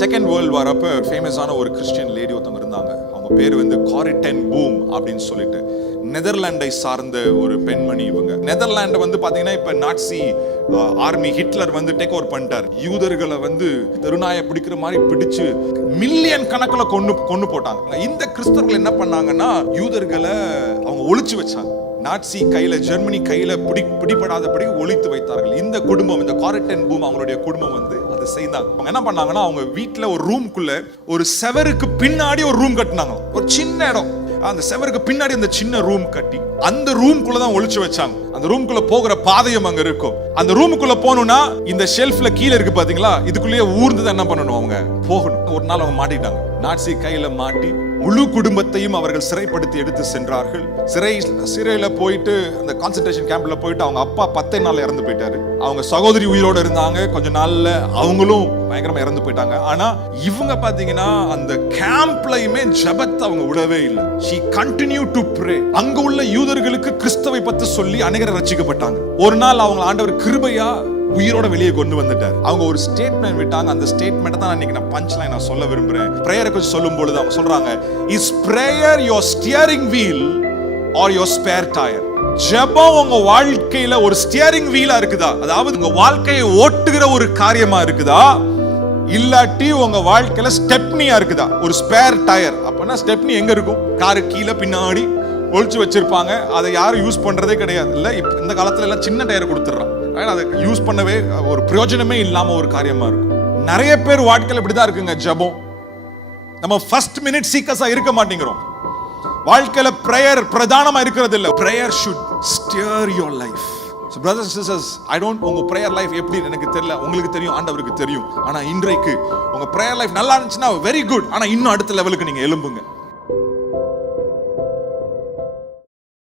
Second world war அப்ப ஃபேமஸான ஒரு கிறிஸ்டியன் லேடி ஒருத்தவங்க இருந்தாங்க. அவங்க பேர் வந்து காரி டென் பூம் அப்படின்னு சொல்லிட்டு, நெதர்லாண்டை சார்ந்த ஒரு பெண்மணி இவங்க. நெதர்லாண்டை வந்து பாத்தீங்கன்னா இப்ப நாட்சி ஆர்மி ஹிட்லர் வந்து டேக் ஓவர் பண்ணிட்டார். யூதர்களை வந்து தெருநாயை பிடிக்கிற மாதிரி பிடிச்சு மில்லியன் கணக்கில் கொண்டு போட்டாங்க. இந்த கிறிஸ்தவர்கள் என்ன பண்ணாங்கன்னா யூதர்களை அவங்க ஒளிச்சு வச்சாங்க. நாட்சி கையில, ஜெர்மனி கையில பிடிபடாதபடி ஒளித்து வைத்தார்கள். இந்த குடும்பம், இந்த காரி டென் பூம் அவங்களுடைய குடும்பம் வந்து அதை செய்தாங்க. அவங்க என்ன பண்ணாங்கன்னா, அவங்க வீட்டுல ஒரு ரூம்குள்ள ஒரு செவருக்கு பின்னாடி ஒரு ரூம் கட்டினாங்க. ஒரு சின்ன இடம், அந்த செவருக்கு பின்னாடி அந்த சின்ன ரூம் கட்டி அந்த ரூம்குள்ள தான் ஒளிச்சு வச்சாங்க. அந்த ரூம்குள்ள போகிற பாதையும் அங்க இருக்கும். அந்த ரூமுக்குள்ள போகணும்னா இந்த ஷெல்ஃப்ல கீழே இருக்கு பாத்தீங்களா, இதுக்குள்ளேயே ஊர்ந்து என்ன பண்ணணும், அவங்க போகணும். ஒரு நாள் அவங்க மாட்டிட்டாங்க. நாட்சி கையில மாட்டி முழு குடும்பத்தையும் அவர்கள் சிறைப்படுத்தி எடுத்து சென்றார்கள். சிறையில போயிட்டு அந்த கான்சென்ட்ரேஷன் கேம்ப்ல போயிட்டு அவங்க அப்பா 10 நாள்ல இறந்து போயிட்டாரு. அவங்க சகோதரி உயிரோட இருந்தாங்க. கொஞ்ச நாள்ல அவங்களும் பயங்கரமா இறந்து போயிட்டாங்க. ஆனா இவங்க பாத்தீங்கன்னா அந்த கேம்ப்லயுமே ஜெபத்தை அவங்க விடவே இல்லை. she continued to pray. அங்க உள்ள யூதர்களுக்கு கிறிஸ்துவை பத்தி சொல்லி அநேகர் ரட்சிக்கப்பட்டாங்க. ஒரு நாள் அவங்க ஆண்டவர் கிருபையா உயிரோட வெளியே கொண்டு வந்துட்டார். அவங்க ஒரு ஸ்டேட்மெண்ட் விட்டாங்க. அந்த ஸ்டேட்மெண்ட் தான் இன்னைக்கு நான் பஞ்ச் லைன் சொல்ல விரும்புறேன். பிரேயரை குறித்து சொல்லும் பொழுது அவங்க சொல்றாங்க, is prayer your steering wheel or your spare tyre? ஜெபம் உங்க வாழ்க்கையில ஒரு ஸ்டியரிங் வீலா இருக்குதா, அதாவது உங்க வாழ்க்கையை ஓட்டுகிற ஒரு காரியமா இருக்குதா, இல்லாட்டி உங்க வாழ்க்கையில ஸ்டெப்னியா இருக்குதா, ஒரு ஸ்பேர் டயர்? அப்பனா ஸ்டெப்னி எங்க இருக்கும்? காரு கீழே பின்னாடி ஒளிச்சு வச்சிருப்பாங்க. அதை யாரும் யூஸ் பண்றதே கிடையாது. இல்ல இந்த காலத்துல எல்லாம் சின்ன டயர் கொடுத்துறான். அதை யூஸ் பண்ணவே ஒரு பிரயோஜனமே இல்லாம ஒரு காரியமா இருக்கும். நிறைய பேர் வாழ்க்கையில இப்படிதான் இருக்குங்க. ஜெபம் நம்ம ஃபர்ஸ்ட் மினிட் சீக்கர்ஸா இருக்க மாட்டேங்கிறோம். வாழ்க்கையில பிரேயர் பிரதானமா இருக்கிறது இல்ல. Prayer should steer your life. So brothers and sisters, I don't, உங்க prayer life எப்படி எனக்கு தெரியல, உங்களுக்கு தெரியும், ஆண்டவருக்கு தெரியும். ஆனா இன்றைக்கு உங்க prayer life நல்லா இருந்துச்சுன்னா வெரி குட். ஆனா இன்னும் அடுத்த லெவலுக்கு நீங்க எழும்புங்க.